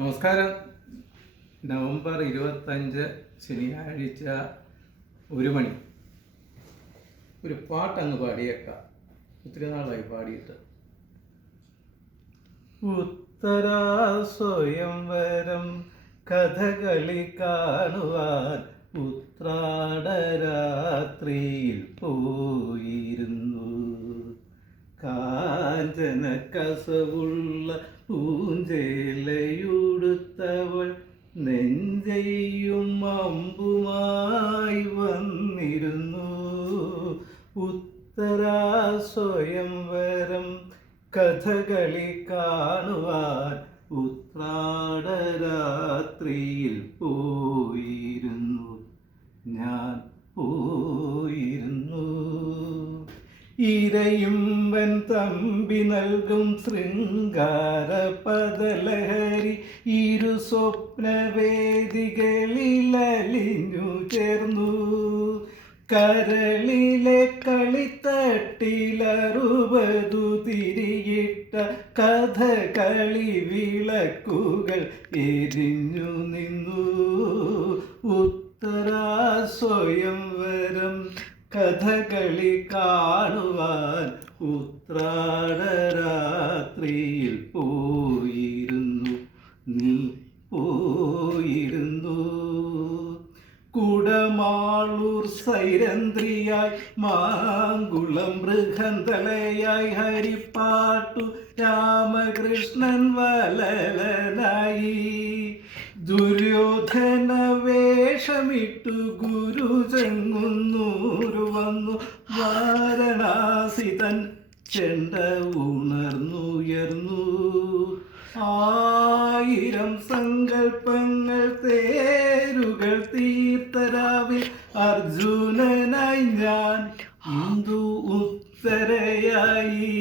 നമസ്കാരം. നവംബർ 25 ശനിയാഴ്ച 1 മണി. ഒരു പാട്ടങ്ങ് പാടിയേക്കാം. ഒത്തിരി നാളായി പാടിയിട്ട്. ഉത്തരാ സ്വയംവരം കഥകളി കാണുവാൻ ഉത്രാടരാത്രിയിൽ പോയിരുന്നു. കാഞ്ചന കസവുള്ള പൂഞ്ചേലയുടുത്തവൾ നെഞ്ചെയ്യും അമ്പുമായി വന്നിരുന്നു. ഉത്തരാ സ്വയംവരം കഥകളി കാണുവാൻ ഉത്രാടരാത്രിയിൽ പോയിരുന്നു. ഞാൻ പോയിരുന്നു. ഇരയുമ്പൻ തമ്പി നൽകും ശൃംഗാര പദലഹരി ഇരു സ്വപ്നവേദികളിലലിഞ്ഞു ചേർന്നു. കരളിലെ കളിത്തട്ടിലറുപതു തിരിയിട്ട കഥകളി വിളക്കുകൾ എരിഞ്ഞു നിന്നു. ഉത്തരാ സ്വയംവരം കഥകളി കാണുവാൻ ഉത്രാടരാത്രിയിൽ പോയിരുന്നു. നീ പോയിരുന്നു. കുടമാളൂർ സൈരന്ധ്രിയായി മാങ്കുളം മൃഗന്തളയായി ഹരിപ്പാട്ടു രാമകൃഷ്ണൻ വലലനായി ദുര്യോധന വേഷമിട്ടു ഗുരു ചെങ്ങുന്നൂരു വന്നു. വാരണാസി തൻ ചെണ്ട ഉണർന്നുയർന്നു. 1000 സങ്കൽപ്പങ്ങൾ തേരുകൾ തീർത്തരാവിൽ അർജുനനായി ഞാൻ ഇന്ദു ഉത്തരയായി.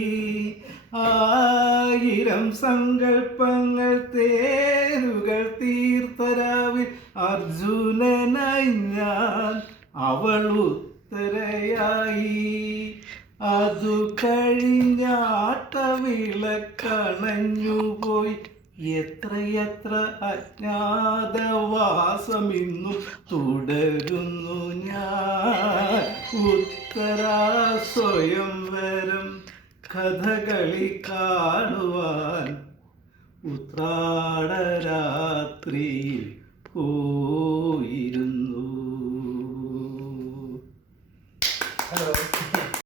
1000 സങ്കൽപ്പങ്ങൾ തേരുകൾ തീർത്തരാവിൽ അർജുനനായി ഞാൻ അവൾ ഉത്തരയായി. അതു കഴിഞ്ഞാട്ടവിളക്കണഞ്ഞുപോയി. എത്രയെത്ര അജ്ഞാതവാസമിന്നു തുടരുന്നു ഞാൻ. ഉത്തരാ സ്വയംവരം കഥകളി കാണുവാൻ ഉത്രാടരാത്രിയിൽ പോയിരുന്നു.